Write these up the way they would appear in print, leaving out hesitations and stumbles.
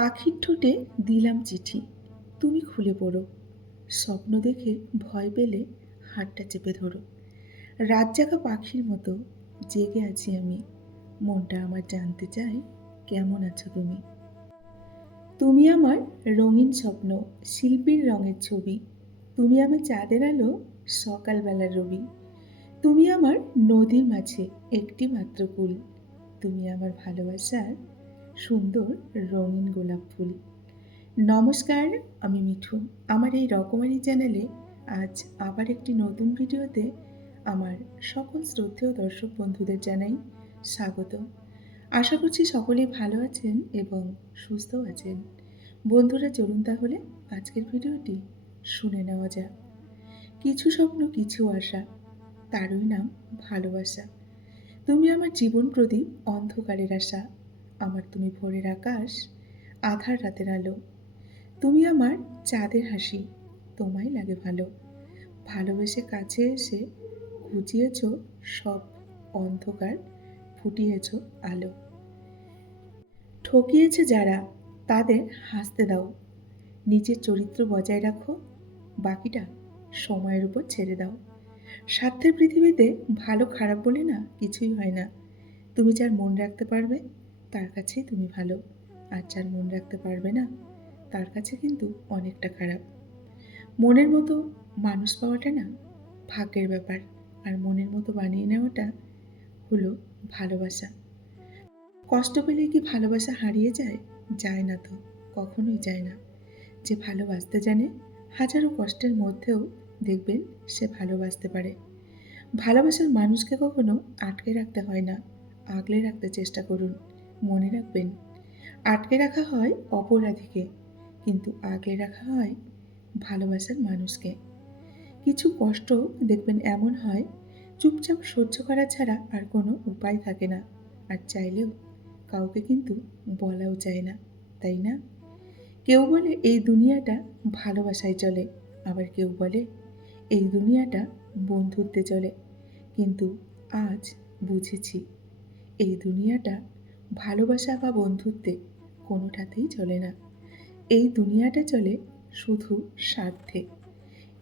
পাখির ঠোঁটে দিলাম চিঠি, তুমি খুলে পড়ো। স্বপ্ন দেখে ভয় পেলে হাতটা চেপে ধরো। রাত জাগা পাখির মতো জেগে আছি আমি, মনটা আমার জানতে চায় কেমন আছো তুমি। তুমি আমার রঙিন স্বপ্ন, শিল্পীর রঙের ছবি। তুমি আমার চাঁদের আলো, সকালবেলার রবি। তুমি আমার নদীর মাঝে একটি মাত্র কুল। তুমি আমার ভালোবাসার সুন্দর রঙিন গোলাপ ফুল। নমস্কার, আমি মিঠু। আমার এই রকমারি চ্যানেলে আজ আবার একটি নতুন ভিডিওতে আমার সকল শ্রদ্ধেয় দর্শক বন্ধুদের জানাই স্বাগত। আশা করছি সকলেই ভালো আছেন এবং সুস্থ আছেন। বন্ধুরা, চলুন তাহলে আজকের ভিডিওটি শুনে নেওয়া যাক। কিছু স্বপ্ন, কিছু আশা, তারই নাম ভালোবাসা। তুমি আমার জীবন প্রদীপ, অন্ধকারের আশা। আমার তুমি ভোরের আকাশ, আধার রাতের আলো। তুমি আমার চাঁদের হাসি, তোমায় লাগে ভালো। ভালোবেসে কাছে এসে ঘুচিয়েছ সব অন্ধকার, ফুটিয়েছ আলো। ঠকিয়েছে যারা, তাদের হাসতে দাও। নিজের চরিত্র বজায় রাখো, বাকিটা সময়ের উপর ছেড়ে দাও। স্বার্থের পৃথিবীতে ভালো খারাপ বলে না কিছুই হয় না। তুমি যার মন রাখতে পারবে তার কাছেই তুমি ভালো, আর যার মন রাখতে পারবে না তার কাছে কিন্তু অনেকটা খারাপ। মনের মতো মানুষ পাওয়াটা না ভাগ্যের ব্যাপার, আর মনের মতো বানিয়ে নেওয়াটা হলো ভালোবাসা। কষ্ট পেলে কি ভালোবাসা হারিয়ে যায়? যায় না তো, কখনোই যায় না। যে ভালোবাসতে জানে হাজারো কষ্টের মধ্যেও দেখবেন সে ভালোবাসতে পারে। ভালোবাসার মানুষকে কখনো আটকে রাখতে হয় না, আগলে রাখতে চেষ্টা করুন। মনে রাখবেন, আটকে রাখা হয় অপরাধীকে, কিন্তু আগলে রাখা হয় ভালোবাসার মানুষকে। কিছু কষ্ট দেখবেন এমন হয়, চুপচাপ সহ্য করা ছাড়া আর কোনো উপায় থাকে না। আর চাইলেও কাউকে কিন্তু বলাও যায় না, তাই না? কেউ বলে এই দুনিয়াটা ভালোবাসায় চলে, আবার কেউ বলে এই দুনিয়াটা বন্ধুত্বে চলে। কিন্তু আজ বুঝেছি, এই দুনিয়াটা ভালোবাসা বা বন্ধুত্বে কোনোটাতেই চলে না। এই দুনিয়াটা চলে শুধু স্বার্থে।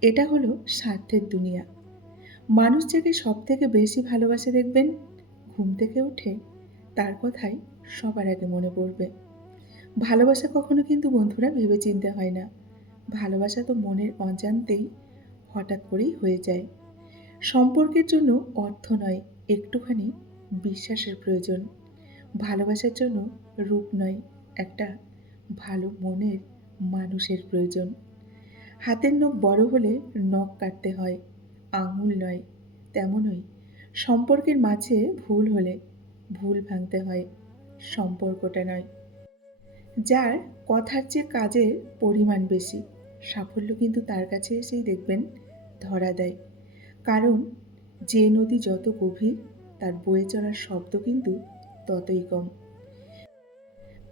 এটা হলো স্বার্থের দুনিয়া। মানুষ যাকে সব থেকে বেশি ভালোবাসে দেখবেন, ঘুম থেকে উঠে তার কথাই সবার আগে মনে পড়বে। ভালোবাসা কখনো কিন্তু বন্ধুরা ভেবে চিনতে হয় না। ভালোবাসা তো মনের অজান্তেই হঠাৎ করেই হয়ে যায়। সম্পর্কের জন্য অর্থ নয়, একটুখানি বিশ্বাসের প্রয়োজন। ভালোবাসার জন্য রূপ নয়, একটা ভালো মনের মানুষের প্রয়োজন। হাতের নখ বড় হলে নখ কাটতে হয়, আঙুল নয়। তেমনই সম্পর্কের মাঝে ভুল হলে ভুল ভাঙতে হয়, সম্পর্কটা নয়। যার কথার চেয়ে কাজের পরিমাণ বেশি, সাফল্য কিন্তু তার কাছে এসেই দেখবেন ধরা দেয়। কারণ যে নদী যত গভীর, তার বয়ে চলার শব্দ কিন্তু ততই কম।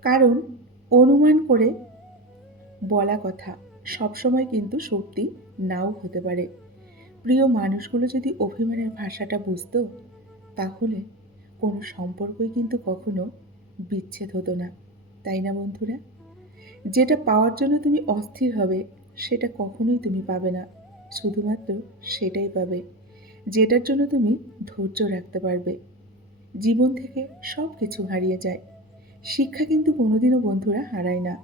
কারণ অনুমান করে বলা কথা সবসময় কিন্তু সত্যি নাও হতে পারে। প্রিয় মানুষগুলো যদি অভিমানের ভাষাটা বুঝতো, তাহলে কোনো সম্পর্কই কিন্তু কখনো বিচ্ছেদ হতো না, তাই না বন্ধুরা? যেটা পাওয়ার জন্য তুমি অস্থির হবে, সেটা কখনোই তুমি পাবে না। শুধুমাত্র সেটাই পাবে যেটার জন্য তুমি ধৈর্য রাখতে পারবে। জীবন থেকে সব কিছু হারিয়ে যায়, শিক্ষা কিন্তু কোনোদিনও বন্ধুরা হারায় না।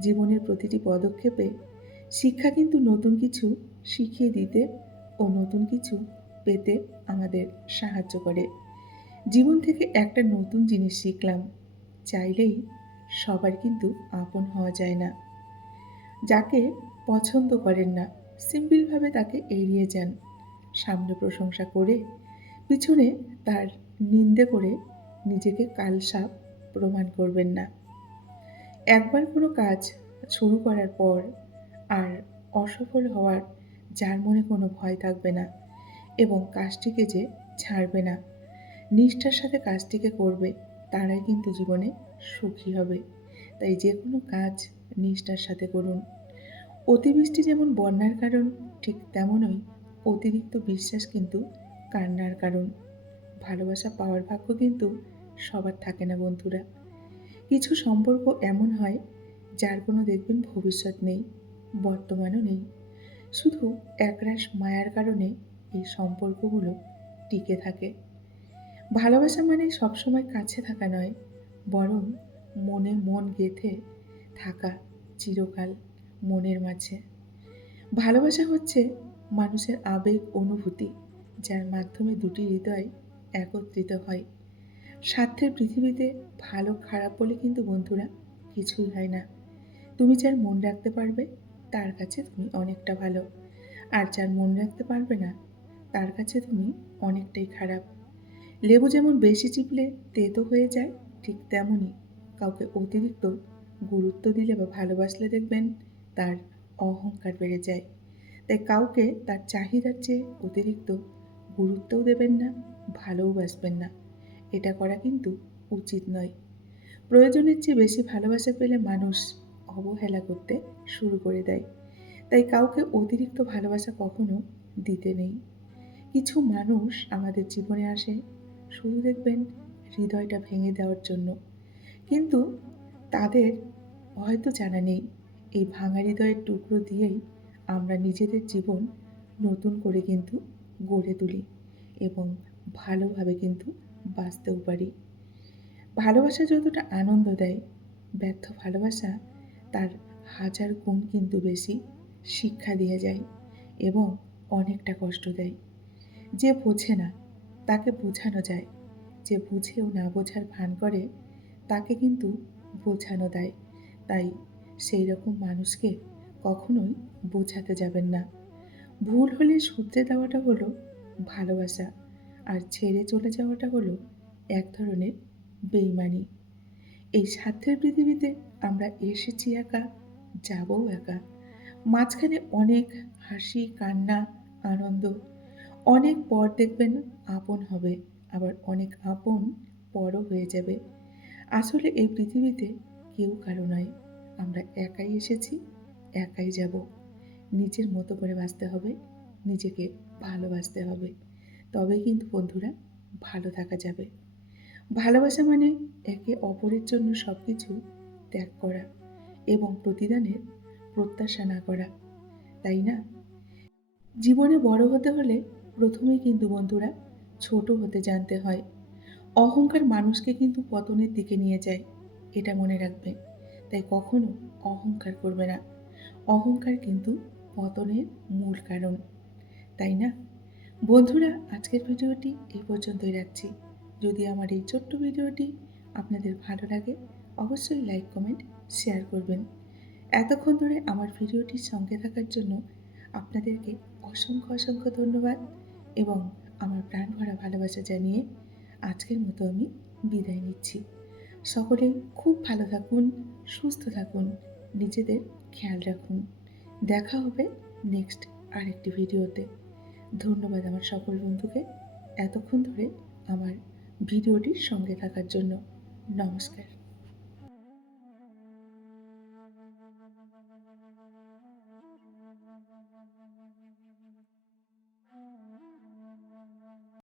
জীবনের প্রতিটি পদক্ষেপে শিক্ষা কিন্তু নতুন কিছু শিখিয়ে দিতে ও নতুন কিছু পেতে আমাদের সাহায্য করে। জীবন থেকে একটা নতুন জিনিস শিখলাম, চাইলেই সবার কিন্তু আপন হওয়া যায় না। যাকে পছন্দ করেন না, সিম্পলভাবে তাকে এড়িয়ে যান। সামনে প্রশংসা করে পিছনে তার নিন্দে করে নিজেকে কালসাপ প্রমাণ করবেন না। একবার কোনো কাজ শুরু করার পর আর অসফল হওয়ার যার মনে কোনো ভয় থাকবে না এবং কাজটিকে যে ছাড়বে না, নিষ্ঠার সাথে কাজটিকে করবে, তারাই কিন্তু জীবনে সুখী হবে। তাই যে কোনো কাজ নিষ্ঠার সাথে করুন। অতিবৃষ্টি যেমন বন্যার কারণ, ঠিক তেমনই অতিরিক্ত বিশ্বাস কিন্তু কান্নার কারণ। ভালোবাসা পাওয়ার ভাগ্য কিন্তু সবার থাকে না বন্ধুরা। কিছু সম্পর্ক এমন হয় যার কোনো দেখবেন ভবিষ্যৎ নেই, বর্তমানও নেই। শুধু একরাশ মায়ার কারণে এই সম্পর্কগুলো টিকে থাকে। ভালোবাসা মানে সবসময় কাছে থাকা নয়, বরং মনে মন গেঁথে থাকা চিরকাল মনের মাঝে। ভালোবাসা হচ্ছে মানুষের আবেগ অনুভূতি, যার মাধ্যমে দুটি হৃদয় একত্রিত হয়। স্বার্থের পৃথিবীতে ভালো খারাপ বলে কিন্তু বন্ধুরা কিছুই হয় না। তুমি যার মন রাখতে পারবে তার কাছে তুমি অনেকটা ভালো, আর যার মন রাখতে পারবে না তার কাছে তুমি অনেকটাই খারাপ। লেবু যেমন বেশি চিপলে তেতো হয়ে যায়, ঠিক তেমনই কাউকে অতিরিক্ত গুরুত্ব দিলে বা ভালোবাসলে দেখবেন তার অহংকার বেড়ে যায়। তাই কাউকে তার চাহিদার চেয়ে অতিরিক্ত গুরুত্বও দেবেন না, ভালোওবাসবেন না। এটা করা কিন্তু উচিত নয়। প্রয়োজনের চেয়ে বেশি ভালোবাসা পেলে মানুষ অবহেলা করতে শুরু করে দেয়। তাই কাউকে অতিরিক্ত ভালোবাসা কখনো দিতে নেই। কিছু মানুষ আমাদের জীবনে আসে শুধু দেখবেন হৃদয়টা ভেঙে দেওয়ার জন্য, কিন্তু তাদের হয়তো জানা নেই এই ভাঙা হৃদয়ের টুকরো দিয়েই আমরা নিজেদের জীবন নতুন করে কিন্তু গড়ে তুলি এবং ভালোভাবে কিন্তু বাঁচতেও পারি। ভালোবাসা যতটা আনন্দ দেয়, ব্যর্থ ভালোবাসা তার হাজার গুণ কিন্তু বেশি শিক্ষা দিয়ে যায় এবং অনেকটা কষ্ট দেয়। যে বোঝে না তাকে বোঝানো যায়, যে বুঝেও না বোঝার ভান করে তাকে কিন্তু বোঝানো দেয়। তাই সেই রকম মানুষকে কখনোই বোঝাতে যাবেন না। ভুল হলে শুধরে দেওয়াটা হলো ভালোবাসা, আর ছেড়ে চলে যাওয়াটা হলো এক ধরনের বেইমানি। এই স্বার্থের পৃথিবীতে আমরা এসেছি একা, যাবও একা। মাঝখানে অনেক হাসি, কান্না, আনন্দ। অনেক পর দেখবেন আপন হবে, আবার অনেক আপন পরও হয়ে যাবে। আসলে এই পৃথিবীতে কেউ কারো নয়। আমরা একাই এসেছি, একাই যাব। নিজের মতো করে বাঁচতে হবে, নিজেকে ভালোবাসতে হবে। তবেই কিন্তু বন্ধুরা ভালো থাকা যাবে। ভালোবাসা মানে একে অপরের জন্য সবকিছু ত্যাগ করা এবং প্রতিদানের প্রত্যাশা না করা, তাই না? জীবনে বড় হতে হলে প্রথমেই কিন্তু বন্ধুরা ছোট হতে জানতে হয়। অহংকার মানুষকে কিন্তু পতনের দিকে নিয়ে যায়, এটা মনে রাখবে। তাই কখনো অহংকার করবে না। অহংকার কিন্তু পতনের মূল কারণ, তাই না? বন্ধুরা, আজকের ভিডিওটি এই পর্যন্তই রাখছি। যদি আমার এই ছোট্ট ভিডিওটি আপনাদের ভালো লাগে, অবশ্যই লাইক, কমেন্ট, শেয়ার করবেন। এতক্ষণ ধরে আমার ভিডিওটির সঙ্গে থাকার জন্য আপনাদেরকে অসংখ্য অসংখ্য ধন্যবাদ এবং আমার প্রাণ ভরা ভালোবাসা জানিয়ে আজকের মতো আমি বিদায় নিচ্ছি। সকলে খুব ভালো থাকুন, সুস্থ থাকুন, নিজেদের খেয়াল রাখুন। দেখা হবে নেক্সট আরেকটি ভিডিওতে। ধন্যবাদ আমার সকল বন্ধুকে এতক্ষণ ধরে আমার ভিডিওটির সঙ্গে থাকার জন্য। নমস্কার।